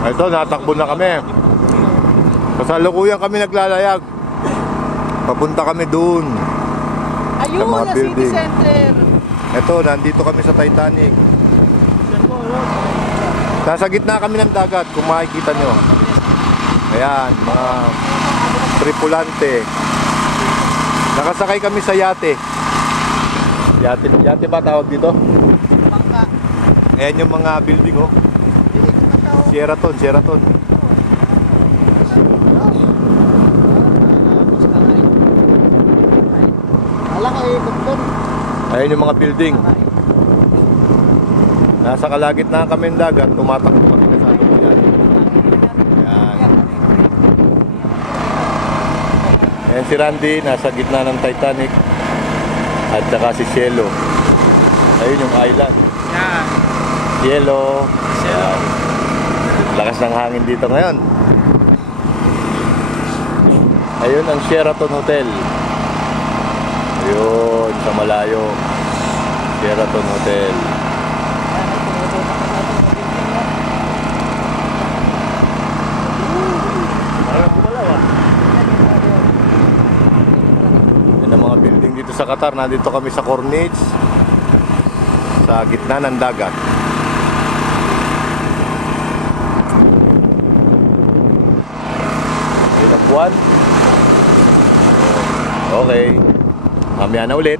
Ito, natakbo na kami. Kasalukuyan kami naglalayag. Papunta kami doon. Ayun, Sa na City building. Center. Ito, nandito kami sa Titanic. Nasa gitna kami ng dagat, kung makikita nyo. Ayan, mga tripulante. Nakasakay kami sa yate. Yate, yate ba tawag dito? Bangka. Ayan yung mga building, oh. Sheraton, Sheraton. Ayan yung mga building. Nasa kalagitnaan kami ng dagat, tumatakbo kami na sa lukuyan. Ayan. Ayan si Randy, nasa gitna ng Titanic. At saka si Cielo. Ayun yung island. Yan. Cielo. Lakas ng hangin dito ngayon. Ayun ang Sheraton Hotel. Ayun, sa malayo. Sheraton Hotel. Yan ang mga building dito sa Qatar. Nandito kami sa Corniche. Sa gitna ng dagat. Ayun ang buwan. Okay. Mamaya na ulit.